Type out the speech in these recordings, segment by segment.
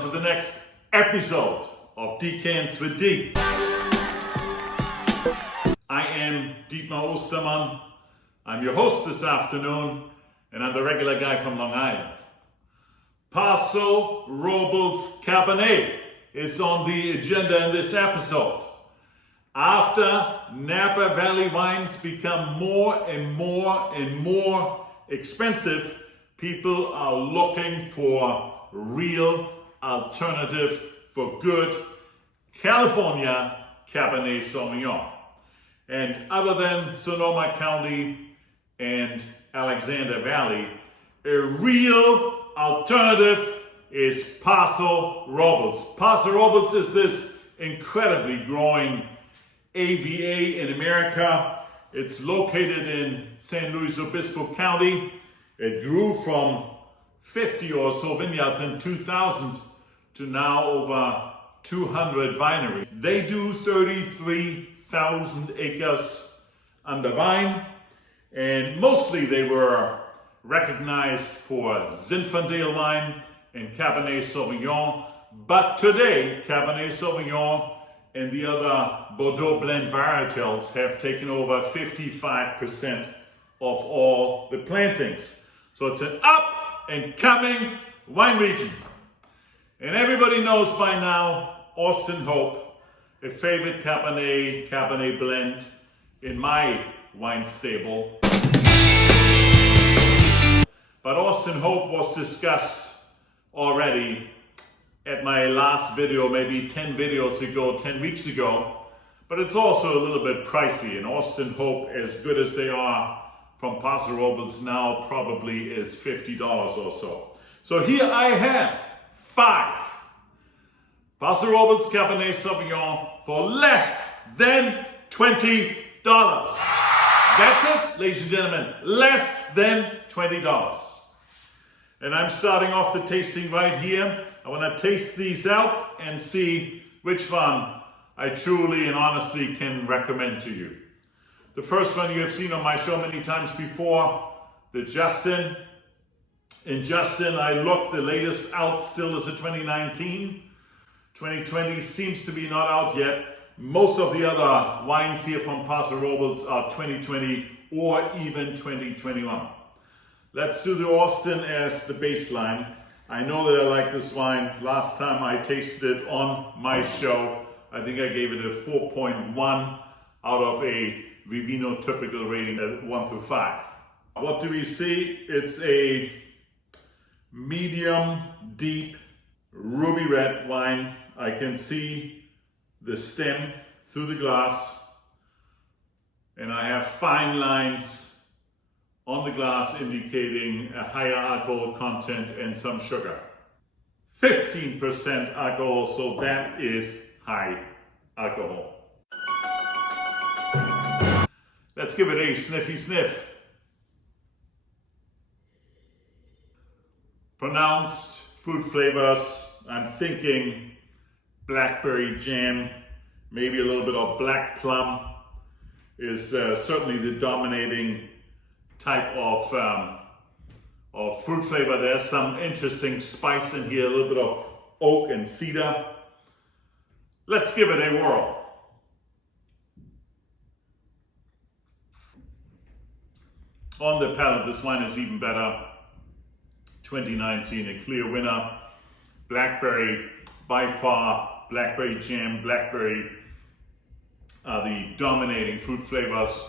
welcome to the next episode of Decants with D. I am Dietmar Ostermann. I'm your host this afternoon, and I'm the regular guy from Long Island. Paso Robles Cabernet is on the agenda in this episode. After Napa Valley wines become more and more expensive, people are looking for real alternative for good California Cabernet Sauvignon. And other than Sonoma County and Alexander Valley, a real alternative is Paso Robles. Paso Robles is this incredibly growing AVA in America. It's located in San Luis Obispo County. It grew from 50 or so vineyards in 2000 to now over 200 wineries. They do 33,000 acres under vine, and mostly they were recognized for Zinfandel wine and Cabernet Sauvignon, but today Cabernet Sauvignon and the other Bordeaux blend varietals have taken over 55% of all the plantings. So it's an up and coming wine region. And everybody knows by now Austin Hope, a favorite Cabernet blend in my wine stable. But Austin Hope was discussed already at my last video, maybe 10 weeks ago. But it's also a little bit pricey, and Austin Hope, as good as they are from Paso Robles now, probably is $50 or so. So here I have 5 Paso Robles Cabernet Sauvignon for less than $20. That's it, ladies and gentlemen, less than $20. And I'm starting off the tasting right here. I want to taste these out and see which one I truly and honestly can recommend to you. The first one you have seen on my show many times before, the Justin. In Justin, I looked, the latest out still is a 2019. 2020 seems to be not out yet. Most of the other wines here from Paso Robles are 2020 or even 2021. Let's do the Austin as the baseline. I know that I like this wine. Last time I tasted it on my show, I think I gave it a 4.1 out of a Vivino typical rating at 1 through 5. What do we see? It's a medium deep ruby red wine. I can see the stem through the glass, and I have fine lines on the glass indicating a higher alcohol content and some sugar. 15% alcohol, so that is high alcohol. Let's give it a sniffy sniff. Pronounced fruit flavors. I'm thinking blackberry jam, maybe a little bit of black plum is certainly the dominating type of fruit flavor. There's some interesting spice in here, a little bit of oak and cedar. Let's give it a whirl. On the palate, this wine is even better. 2019, a clear winner. Blackberry, by far, blackberry jam, blackberry are the dominating fruit flavors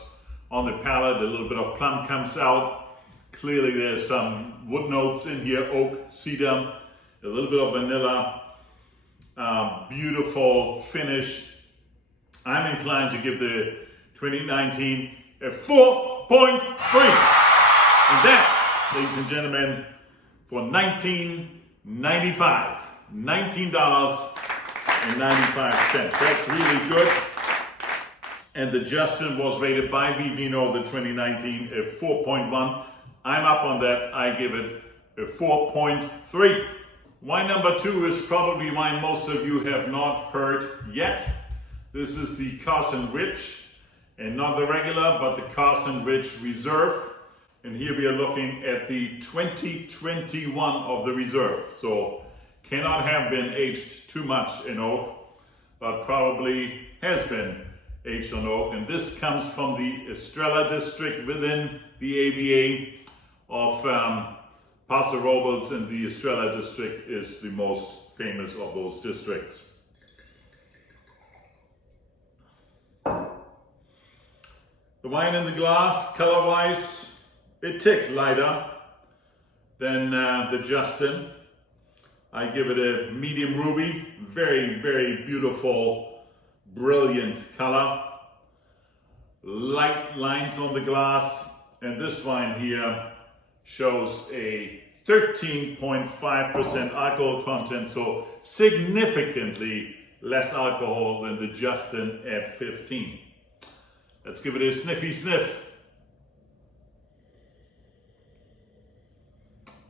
on the palate. A little bit of plum comes out. Clearly there's some wood notes in here, oak, cedar, a little bit of vanilla. Beautiful finish. I'm inclined to give the 2019 a 4.3. And that, ladies and gentlemen, for $19.95. $19.95. That's really good. And the Justin was rated by Vivino, the 2019, a 4.1. I'm up on that. I give it a 4.3. Wine number 2 is probably wine most of you have not heard yet. This is the Carson Ridge, and not the regular, but the Carson Ridge Reserve. And here we are looking at the 2021 of the Reserve. So cannot have been aged too much in oak, but probably has been aged on oak. And this comes from the Estrella district within the AVA of Paso Robles, and the Estrella district is the most famous of those districts. The wine in the glass, color-wise, a tick lighter than the Justin. I give it a medium ruby, very, very beautiful, brilliant color. Light lines on the glass, and this wine here shows a 13.5% alcohol content, so significantly less alcohol than the Justin at 15. Let's give it a sniffy sniff.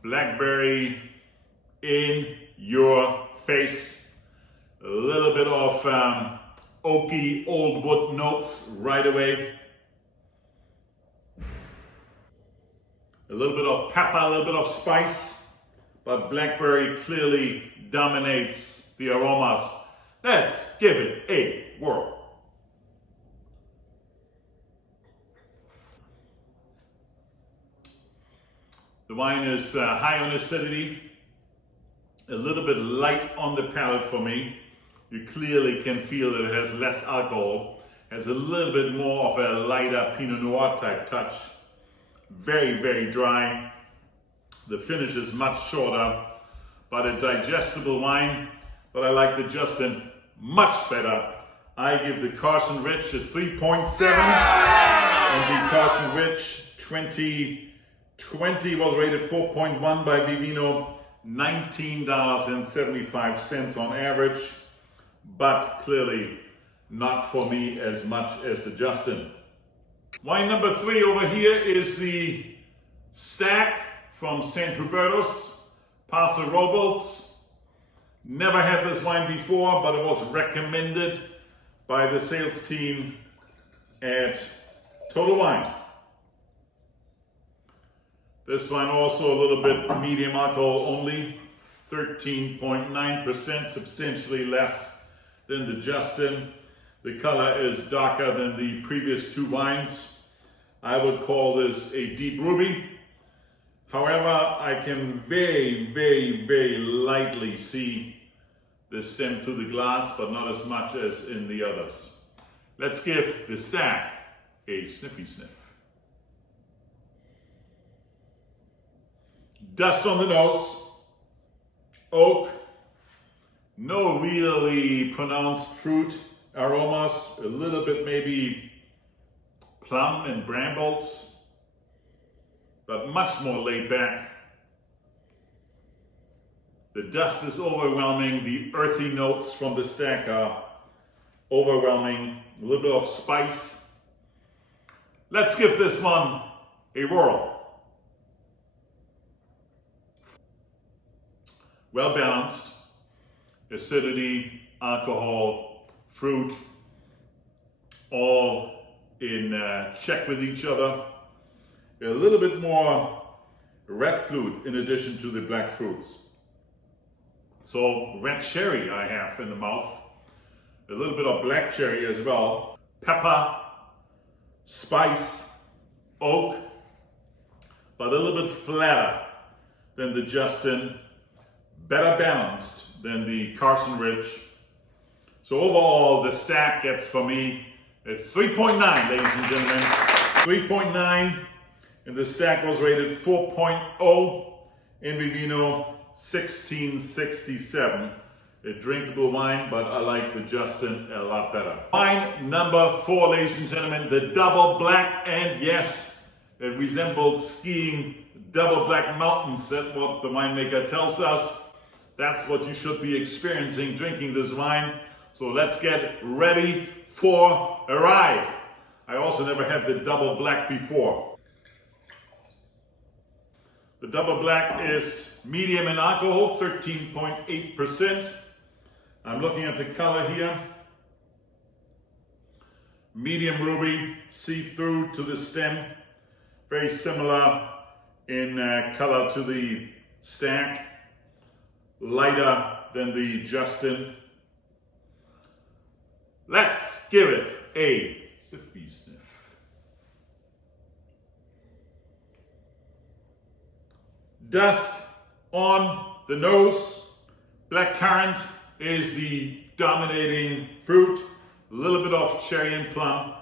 Blackberry in your face. A little bit of oaky old wood notes right away. A little bit of pepper, a little bit of spice, but blackberry clearly dominates the aromas. Let's give it a whirl. The wine is high on acidity, a little bit light on the palate for me. You clearly can feel that it has less alcohol, has a little bit more of a lighter Pinot Noir type touch. Very, very dry. The finish is much shorter, but a digestible wine. But I like the Justin much better. I give the Carson Rich a 3.7, and the Carson Rich 2020 was rated 4.1 by Vivino, $19.75 on average, but clearly not for me as much as the Justin. Wine number 3 over here is the Stack from St. Hubertus, Paso Robles. Never had this wine before, but it was recommended by the sales team at Total Wine. This wine also a little bit medium alcohol only, 13.9%, substantially less than the Justin. The color is darker than the previous 2 wines. I would call this a deep ruby. However, I can very, very, very lightly see the stem through the glass, but not as much as in the others. Let's give the Stack a sniffy sniff. Dust on the nose, oak, no really pronounced fruit aromas, a little bit maybe plum and brambles, but much more laid back. The dust is overwhelming, the earthy notes from the Stack are overwhelming, a little bit of spice. Let's give this one a whirl. Well balanced, acidity, alcohol, fruit, all in check with each other. A little bit more red fruit in addition to the black fruits. So red cherry I have in the mouth, a little bit of black cherry as well, pepper, spice, oak, but a little bit flatter than the Justin, better balanced than the Carson Rich. So overall, the Stack gets for me a 3.9, ladies and gentlemen. 3.9, and the Stack was rated 4.0 in Vivino, 1667. A drinkable wine, but I like the Justin a lot better. Wine number 4, ladies and gentlemen, the double black, and yes, it resembles skiing double black mountains. That's what the winemaker tells us. That's what you should be experiencing drinking this wine. So let's get ready for a ride. I also never had the double black before. The double black is medium in alcohol, 13.8%. I'm looking at the color here. Medium ruby, see-through to the stem. Very similar in color to the Stack. lighter than the Justin. Let's give it a sippy sniff. Dust on the nose. Blackcurrant is the dominating fruit. A little bit of cherry and plum.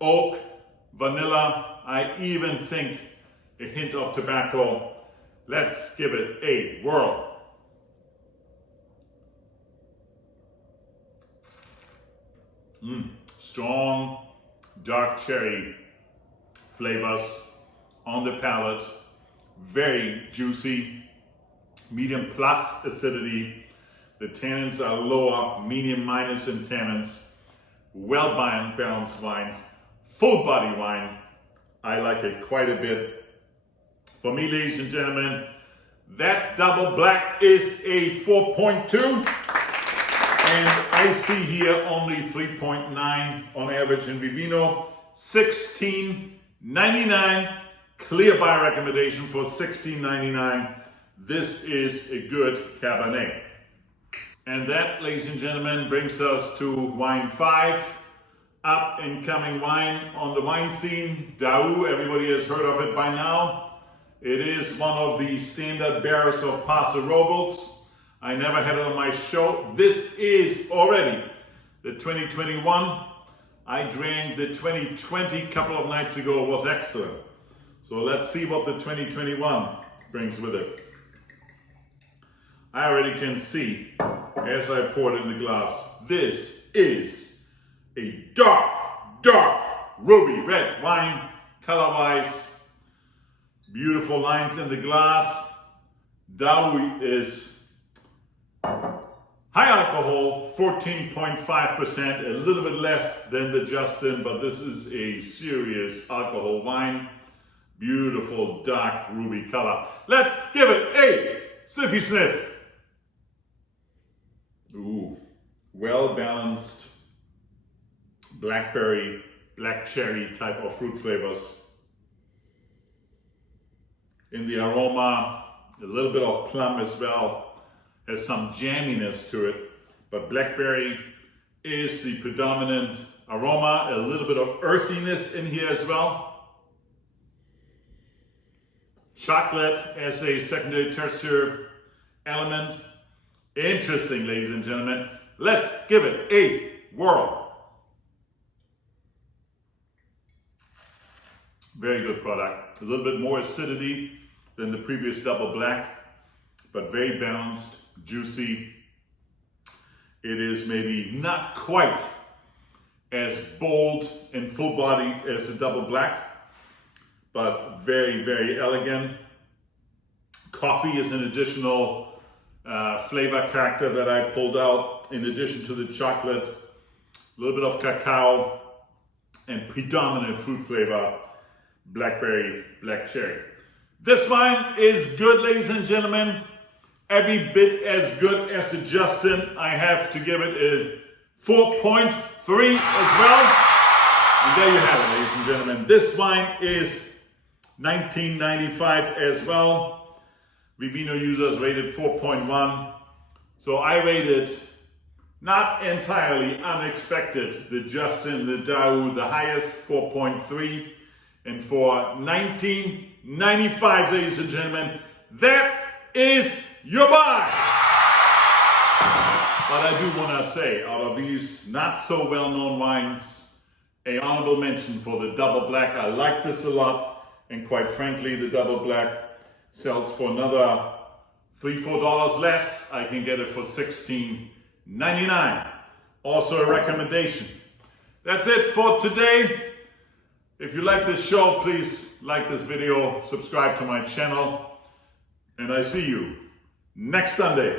Oak, vanilla, I even think a hint of tobacco. Let's give it a whirl. Strong dark cherry flavors on the palate. Very juicy, medium plus acidity. The tannins are lower, medium minus in tannins. Well balanced wines, full body wine. I like it quite a bit. For me, ladies and gentlemen, that double black is a 4.2. And I see here only 3.9 on average in Vivino. $16.99. Clear buy recommendation for $16.99. This is a good Cabernet. And that, ladies and gentlemen, brings us to wine 5. Up and coming wine on the wine scene. Daou, everybody has heard of it by now. It is one of the standard bearers of Paso Robles. I never had it on my show. This is already the 2021. I drank the 2020 a couple of nights ago. It was excellent. So let's see what the 2021 brings with it. I already can see, as I pour it in the glass, this is a dark ruby red wine, color-wise. Beautiful lines in the glass. Daou is high alcohol, 14.5%, a little bit less than the Justin, but this is a serious alcohol wine. Beautiful dark ruby color. Let's give it a sniffy sniff. Ooh, well balanced blackberry, black cherry type of fruit flavors. In the aroma, a little bit of plum as well. Has some jamminess to it, but blackberry is the predominant aroma. A little bit of earthiness in here as well. Chocolate as a secondary tertiary element. Interesting, ladies and gentlemen. Let's give it a whirl. Very good product. A little bit more acidity than the previous double black, but very balanced, juicy. It is maybe not quite as bold and full body as the double black, but very elegant. Coffee is an additional flavor character that I pulled out in addition to the chocolate. A little bit of cacao and predominant fruit flavor, blackberry, black cherry. This wine is good, ladies and gentlemen. Every bit as good as the Justin. I have to give it a 4.3 as well. And there you have it, ladies and gentlemen. This wine is $19.95 as well. Vivino users rated 4.1. So I rated, not entirely unexpected, the Justin, the Daou, the highest, 4.3. And for $19.95, ladies and gentlemen, that is your buy. But I do want to say, out of these not so well-known wines, an honorable mention for the double black. I like this a lot, and quite frankly, the double black sells for another $3-4 less. I can get it for $16.99. Also a recommendation. That's it for today. If you like this show, please like this video, subscribe to my channel, and I see you next Sunday.